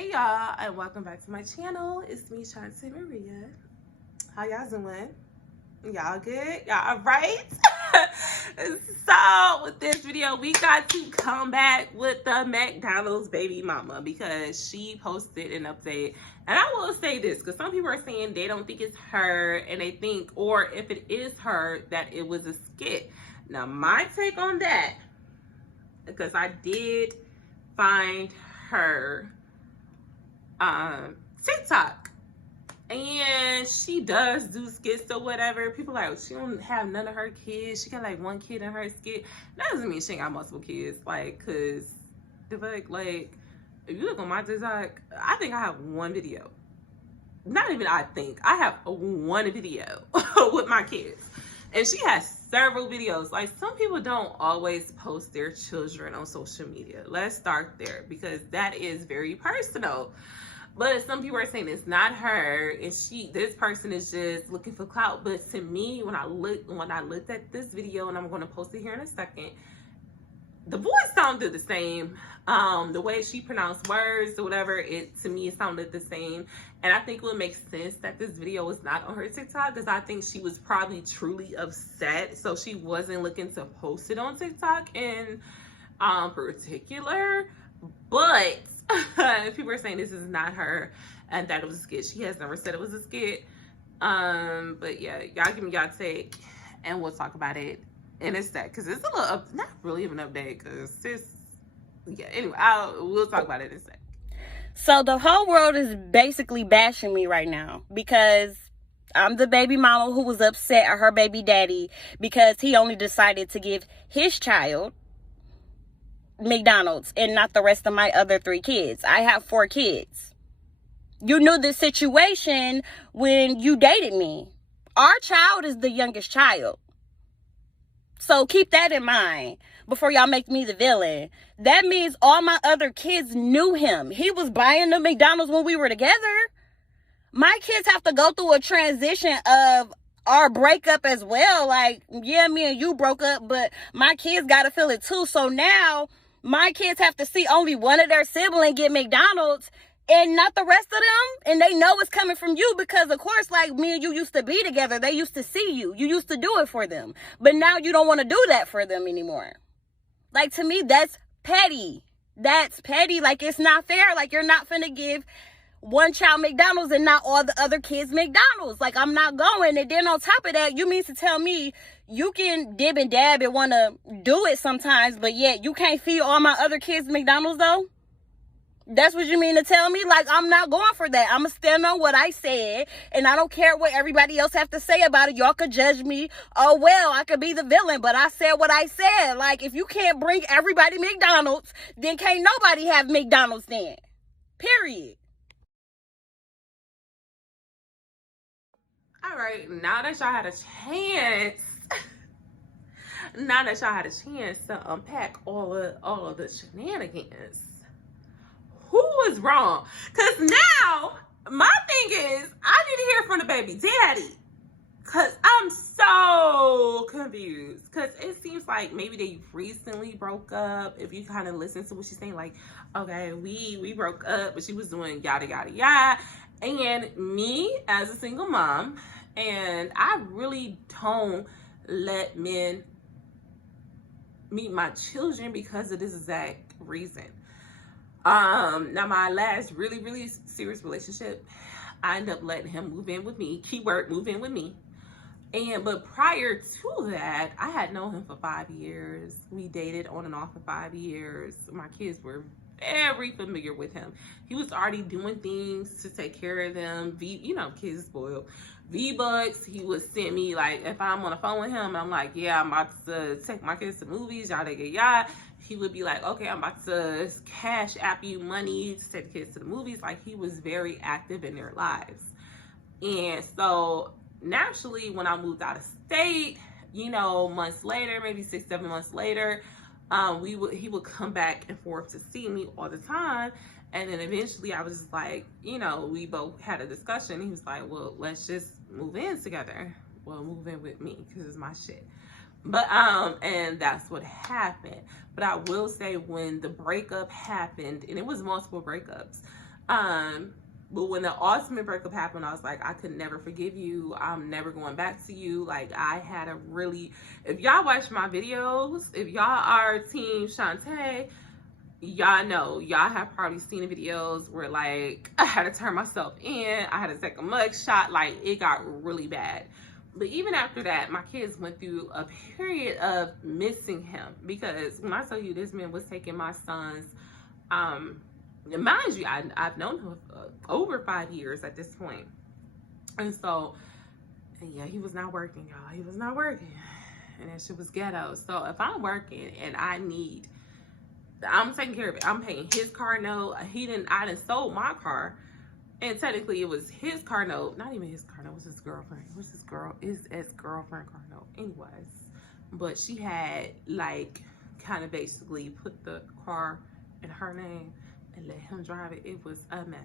Hey y'all, and welcome back to my channel. It's me, Shante Maria. How y'all doing? Y'all good? Y'all alright? So with this video, we got to come back with the McDonald's baby mama because she posted an update. And I will say this, because some people are saying they don't think it's her, and they think, or if it is her, that it was a skit. Now my take on that, because I did find her TikTok, and she does do skits or whatever. People are like, she don't have none of her kids, she got like one kid in her skit. That doesn't mean she ain't got multiple kids, like, because like if you look on my TikTok, I think I have one video. Not even I think, I have one video with my kids, and she has several videos. Like, some people don't always post their children on social media. Let's start there, because that is very personal. But some people are saying it's not her, and this person is just looking for clout. But to me, when I looked at this video, and I'm going to post it here in a second, the voice sounded the same. The way she pronounced words or whatever, to me it sounded the same. And I think it would make sense that this video was not on her TikTok, because I think she was probably truly upset, so she wasn't looking to post it on TikTok in particular. But people are saying this is not her and that it was a skit. She has never said it was a skit. But yeah, y'all give me y'all take, and we'll talk about it in a sec, because it's a little not really of an update, because this, yeah, anyway, we'll talk about it in a sec. So the whole world is basically bashing me right now because I'm the baby mama who was upset at her baby daddy because he only decided to give his child McDonald's and not the rest of my other 3 kids. I have 4 kids. You knew the situation when you dated me. Our child is the youngest child. So keep that in mind before y'all make me the villain. That means all my other kids knew him. He was buying the McDonald's when we were together. My kids have to go through a transition of our breakup as well. Like, yeah, me and you broke up, but my kids got to feel it too. So now my kids have to see only one of their siblings get McDonald's and not the rest of them. And they know it's coming from you because, of course, like, me and you used to be together. They used to see you. You used to do it for them. But now you don't want to do that for them anymore. Like, to me, that's petty. That's petty. Like, it's not fair. Like, you're not finna give one child McDonald's and not all the other kids McDonald's. Like, I'm not going. And then on top of that, you mean to tell me you can dib and dab and want to do it sometimes, but yet you can't feed all my other kids McDonald's though? That's what you mean to tell me? Like, I'm not going for that. I'm going to stand on what I said, and I don't care what everybody else have to say about it. Y'all could judge me. Oh, well, I could be the villain, but I said what I said. Like, if you can't bring everybody McDonald's, then can't nobody have McDonald's then. Period. All right, now that y'all had a chance to unpack all of the shenanigans, who was wrong? Because now my thing is, I need to hear from the baby daddy, because I'm so confused. Because it seems like maybe they recently broke up. If you kind of listen to what she's saying, like, okay, we broke up, but she was doing yada yada yada. And me as a single mom, and I really don't let men meet my children because of this exact reason. Now my last really serious relationship, I ended up letting him move in with me. Keyword, move in with me. But prior to that, I had known him for 5 years. We dated on and off for 5 years. My kids were very familiar with him. He was already doing things to take care of them. You know, kids spoiled. V-Bucks, he would send me, like, if I'm on the phone with him, I'm like, yeah, I'm about to take my kids to movies, yada, yada, yada. He would be like, okay, I'm about to cash app you money to take the kids to the movies. Like, he was very active in their lives. And so, naturally, when I moved out of state, you know, months later, maybe 6-7 months later, he would come back and forth to see me all the time. And then eventually I was just like, you know, we both had a discussion. He was like, well, let's just move in together. Well, move in with me because it's my shit. But and that's what happened. But I will say, when the breakup happened, and it was multiple breakups, But when the ultimate breakup happened, I was like, I could never forgive you. I'm never going back to you. Like, I had a really, if y'all watch my videos, if y'all are team Shante, y'all know, y'all have probably seen the videos where like I had to turn myself in, I had to take a mug shot, like it got really bad. But even after that, my kids went through a period of missing him, because when I tell you this man was taking my sons, mind you, I've known him over 5 years at this point. And so, yeah, he was not working, y'all. He was not working. And that shit was ghetto. So if I'm working and I'm taking care of it. I'm paying his car note. I didn't sold my car. And technically it was his car note. Not even his car note, it was his girlfriend. His ex-girlfriend car note. Anyways. But she had like kind of basically put the car in her name and let him drive it. It was a mess.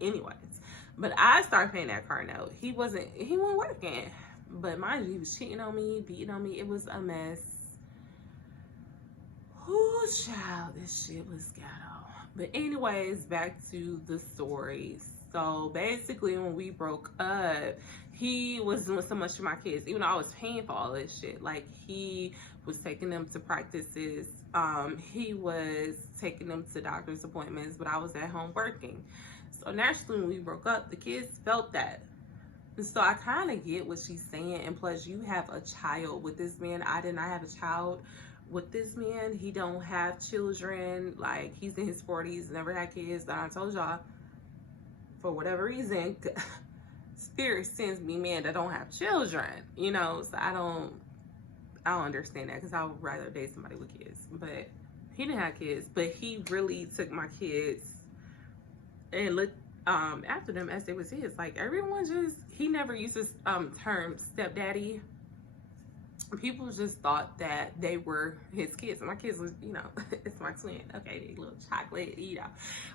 Anyways. But I started paying that car note. He wasn't working. But mind you, he was cheating on me, beating on me. It was a mess. Oh, child, this shit was ghetto. But anyways, back to the story. So basically, when we broke up, he was doing so much for my kids, even though I was paying for all this shit. Like, he was taking them to practices. He was taking them to doctor's appointments, but I was at home working. So naturally, when we broke up, the kids felt that. And so I kind of get what she's saying. And plus, you have a child with this man. I did not have a child with this man. He don't have children. Like, he's in his 40s, never had kids. But I told y'all, for whatever reason, spirit sends me men that don't have children, you know. So I don't understand that, because I would rather date somebody with kids. But he didn't have kids, but he really took my kids and looked after them as they was his. Like, everyone just, he never used this term stepdaddy. People just thought that they were his kids. And my kids was, you know, it's my twin. Okay, they little chocolate, you know.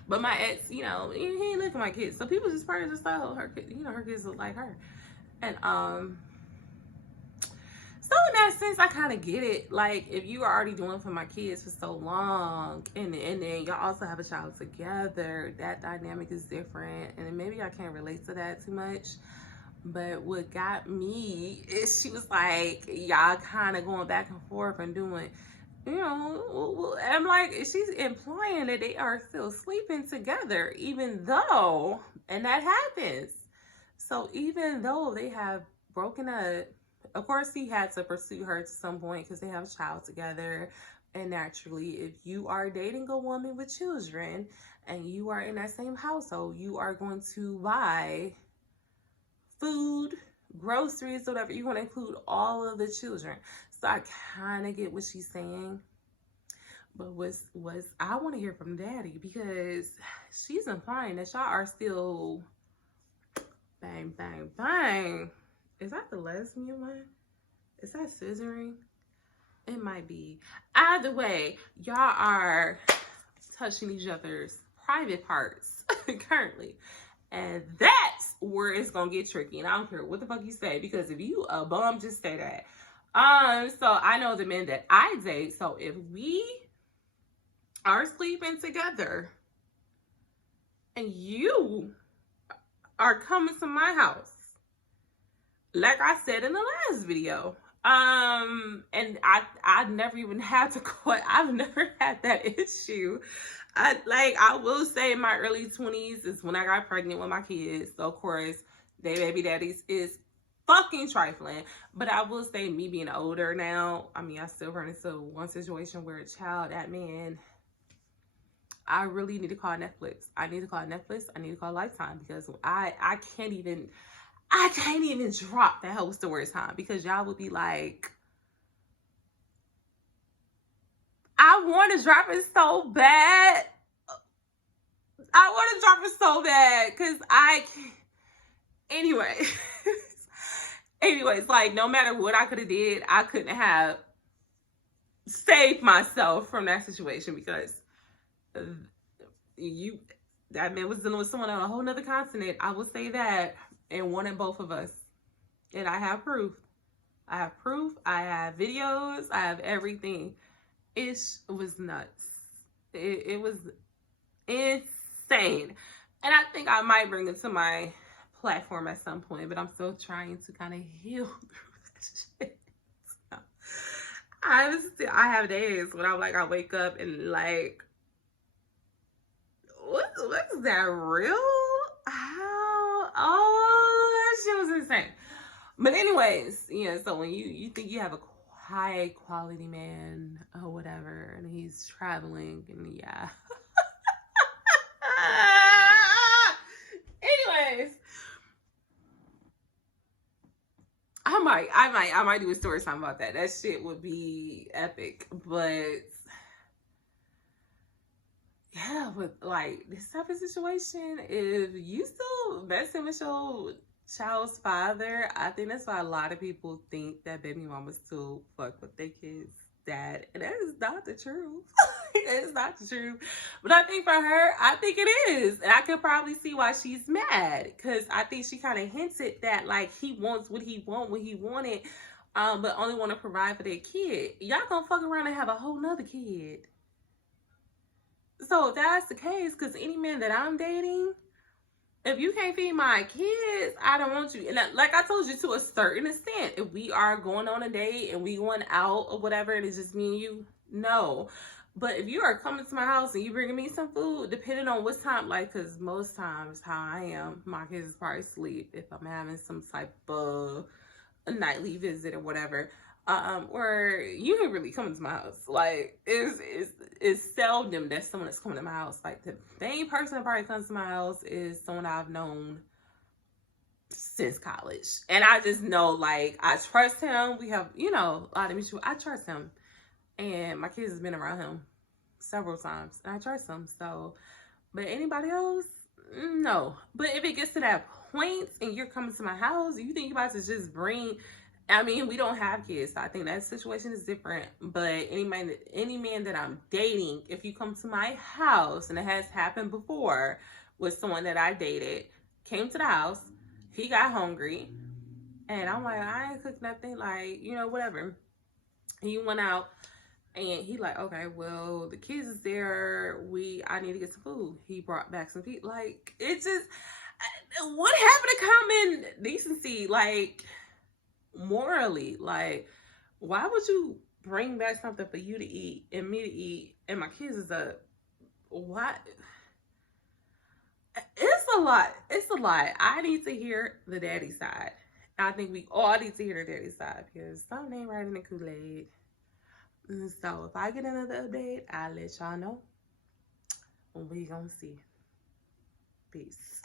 But my ex, you know, he ain't look at my kids. So people just probably just thought her, you know, her kids look like her. And so in that sense, I kind of get it. Like, if you are already doing for my kids for so long, and then y'all also have a child together, that dynamic is different. And then maybe I can't relate to that too much. But what got me is she was like, y'all kind of going back and forth and doing, you know, I'm like, she's implying that they are still sleeping together, even though, and that happens. So even though they have broken up, of course he had to pursue her to some point because they have a child together. And naturally, if you are dating a woman with children and you are in that same household, you are going to buy food, groceries, whatever. You're going to include all of the children. So I kind of get what she's saying. But I want to hear from Daddy, because she's implying that y'all are still bang, bang, bang. Is that the lesbian one? Is that scissoring? It might be. Either way, y'all are touching each other's private parts currently. And that's where it's gonna get tricky. And I don't care what the fuck you say, because if you a bum, just say that. So I know the men that I date. So if we are sleeping together and you are coming to my house, like I said in the last video, and I never even had to quit. I've never had that issue. I will say in my early 20s is when I got pregnant with my kids. So of course, they baby daddies is fucking trifling. But I will say, me being older now, I mean, I still run into one situation where a child, that man, I really need to call Netflix. I need to call Netflix. I need to call Lifetime, because I can't even drop that whole story time, because y'all would be like, I want to drop it so bad. I want to drop it so bad, because I can't. Anyways, like, no matter what I could have did, I couldn't have saved myself from that situation, because that man was dealing with someone on a whole nother continent. I will say that, and wanted both of us. And I have proof. I have proof. I have videos. I have everything. It was nuts. It was insane. And I think I might bring it to my platform at some point, but I'm still trying to kind of heal through that shit. So, I have days when I'm like, I wake up and like, what's that real? How? Oh, that shit was insane. But anyways, yeah. So when you think you have a high quality man or whatever, and he's traveling, and yeah. Anyways, I might do a story time about that. That shit would be epic. But yeah, with like this type of situation, if you still messing with your child's father, I think that's why a lot of people think that baby mamas still fuck with their kids' dad, and that is not the truth. That is not the truth. But I think for her, I think it is, and I could probably see why she's mad, because I think she kind of hinted that like he wants what he want when he wanted, but only want to provide for their kid. Y'all gonna fuck around and have a whole nother kid. So if that's the case, because any man that I'm dating, if you can't feed my kids, I don't want you. And like I told you, to a certain extent, if we are going on a date and we going out or whatever, and it's just me and you, no. But if you are coming to my house and you bringing me some food, depending on what time, like, because most times how I am, my kids probably sleep if I'm having some type of a nightly visit or whatever. Or you ain't really coming to my house. Like, it's seldom that someone is coming to my house. Like, the main person that probably comes to my house is someone I've known since college. And I just know, like, I trust him. We have, a lot of mutual. I trust him. And my kids has been around him several times. And I trust him. So, but anybody else? No. But if it gets to that point and you're coming to my house, you think you're about to just bring... I mean, we don't have kids, so I think that situation is different. But any man that I'm dating, if you come to my house, and it has happened before with someone that I dated, came to the house, he got hungry, and I'm like, I ain't cooked nothing, like, whatever. He went out, and he like, okay, well, the kids is there, I need to get some food. He brought back some food. Like, it just, what happened to common decency? Like, morally, like, why would you bring back something for you to eat and me to eat and my kids is up? Why? It's a lot. I need to hear the daddy side. I think we all need to hear the daddy side, because something ain't right in the Kool-Aid. So if I get another update, I'll let y'all know. We gonna see. Peace.